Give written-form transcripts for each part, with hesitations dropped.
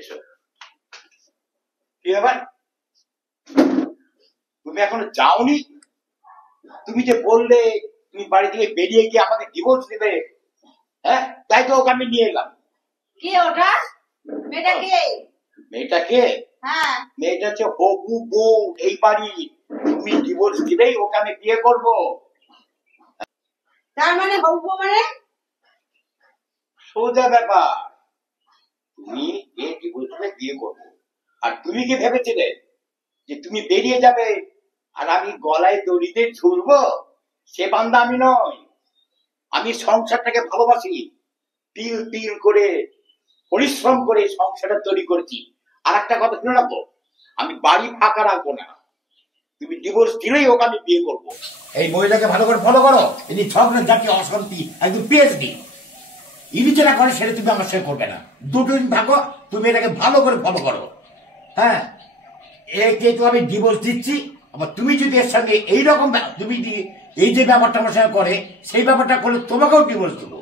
এসো। কি ব্যাপার, তুমি এখনো যাওনি? তুমি যে বললে তুমি বাড়ি থেকে বেরিয়ে গিয়ে আমাকে ডিভোর্স দিবে, হ্যাঁ? তাই তো ওকে আমি নিয়ে এলাম। কে ওটা? মেয়েটা কে? মেয়েটা কে? হ্যাঁ, মেয়েটা হচ্ছে হবু বউ এই বাড়ি। তুমি ডিভোর্স দিলেই ওকে আমি বিয়ে করবো। তার মানে হবু মানে? সোজা ব্যাপার, তুমি এই ডিভোর্স দিলে বিয়ে করবো। আর তুমি কি ভেবেছিলে যে তুমি বেরিয়ে যাবে আর আমি গলায় দড়িতে ঝুলবো? সে বান্দা আমি নই। আমি সংসারটাকে ভালোবাসি, তিল তিল করে পরিশ্রম করে সংসারটা তৈরি করেছি। আর একটা কথা শুনে রাখবো, আমি বাড়ি ফাঁকা রাখবো না। তুমি ডিভোর্স দিলেই ওকে আমি বিয়ে করবো। এই মহিলাকে ভালো করে ফলো করো। ইনি ঝগড়া জাতীয় অশান্তি একদম পিএইচডি। ইনি যেটা করে সেটা তুমি আমার সঙ্গে করবে না। দুটো দিন থাকো, তুমি এটাকে ভালো করে ফলো করো। হ্যাঁ, একে তো আমি ডিভোর্স দিচ্ছি, আবার তুমি যদি এর সঙ্গে এইরকম তুমি এই যে ব্যাপারটা আমার সঙ্গে করে সেই ব্যাপারটা করলে তোমাকেও ডিভোর্স দেবো।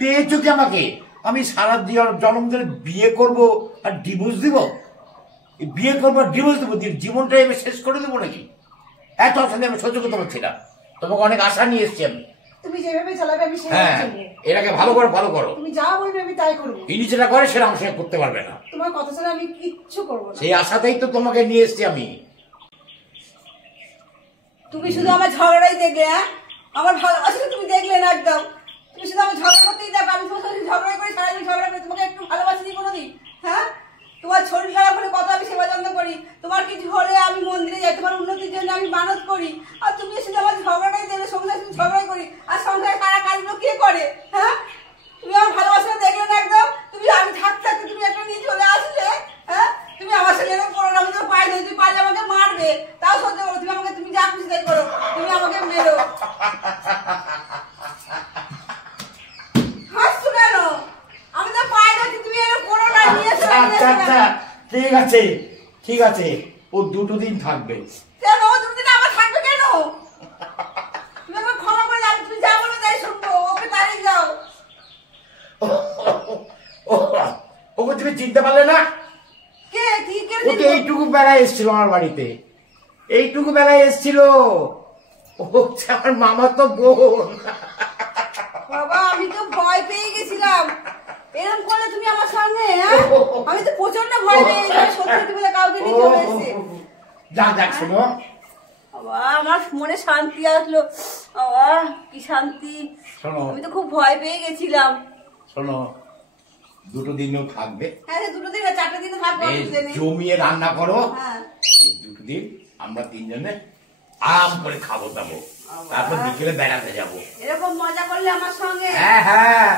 পেয়েছো কি আমাকে? আমি সারা জন্ম ধরে বিয়ে করবো আর ডিভোর্স দিব? বিয়ে করবো আর ডিভোর্স দেবো, জীবনটাই আমি শেষ করে দেবো নাকি? এত অশান্তি আমি সহ্য করতে পারছি না। তোমাকে অনেক আশা নিয়ে এসছি আমি। তুমি যেভাবে চালাবে আমি সেভাবে হ্যাঁ, চলবো। এটাকে ভালো করে ফলো করো। তুমি যা বলবে আমি তাই করবো। ইনি যেটা করে সেটা আমার সঙ্গে করতে পারবে না। তোমার কথা ছাড়া আমি কিচ্ছু করবো না। সেই আশাতেই তো তোমাকে নিয়ে এসছি আমি। তুমি শুধু আমার ঝগড়াই দেখলে, হ্যাঁ? আমার ভালোবাসা তুমি দেখলে না একদম। তুমি শুধু আমার ঝগড়া করতেই দেখো। আমি তোমার সাথে ঝগড়া করে সারাদিন ঝগড়া করে তোমাকে একটু ভালোবাসি নি কোনোদিন? হ্যাঁ, তোমার শরীর খারাপ হলে কত আমি সেবা যত্ন করি, তোমার কিছু হলে আমি মন্দিরে যাই, তোমার উন্নতির জন্য আমি মানত করি। আর তুমি শুধু আমার ঝগড়াটাই দেখলে, সংসার শুধু ঝগড়াই করি। আর সংসারে কারা কাজগুলো কে করে? হ্যাঁ, তুমি আমার ভালোবাসা দেখলে না একদম। তুমি আমি থাকতে তুমি একটা নিয়ে চলে আসলে। হ্যাঁ, তুমি আমার সাথে এরকম করো না। আমি তো পাই না, তুমি পারলে আমাকে মারবে, তাও সহ্য করো। তুমি আমাকে, তুমি যা খুশি তাই করো, তুমি আমাকে মেরো। হাসছো কেন? আমি তো পাই না, তুমি এরকম করো না। নিয়ে এসো, আচ্ছা আচ্ছা, ঠিক আছে ঠিক আছে, ও দুটো দিন থাকবে। কেন ও দুদিন আবার থাকবে কেন? তুমি আমাকে ক্ষমা করে দাও, তুমি যা বলো তাই শুনবো। ওকে তাড়িয়ে যাও। ওকে তুমি চিনতে পারলে না? কে কি কে? ও তো এইটুকু বেলায় এসেছিল আমার বাড়িতে, এইটুকু বেলায় এসেছিল। ও হচ্ছে আমার মামা তো বোন। বাবা, আমি তো ভয় পেয়ে গেছিলাম এরকম করলে তুমি আমার সঙ্গে। হ্যাঁ, আমি তো প্রচন্ড ভয় পেয়ে গেছিলাম সত্যি বলে কাউকে নিয়ে চলে এসেছে। যা যাক শোনো, বাবা আমার মনে শান্তি আসলো। বাবা কি শান্তি। শোনো আমি তো খুব ভয় পেয়ে গেছিলাম। শোনো, দুটো দিনও থাকবে। হ্যাঁ, দুটো দিন আর চারটে দিন থাকবো। এই জমিয়ে রান্না করো। হ্যাঁ, এই দুটো দিন আমরা তিনজনে আরাম করে খাবো দাবো, তারপর বিকেলে বেড়াতে যাবো। এরকম মজা করলে আমার সঙ্গে। হ্যাঁ হ্যাঁ,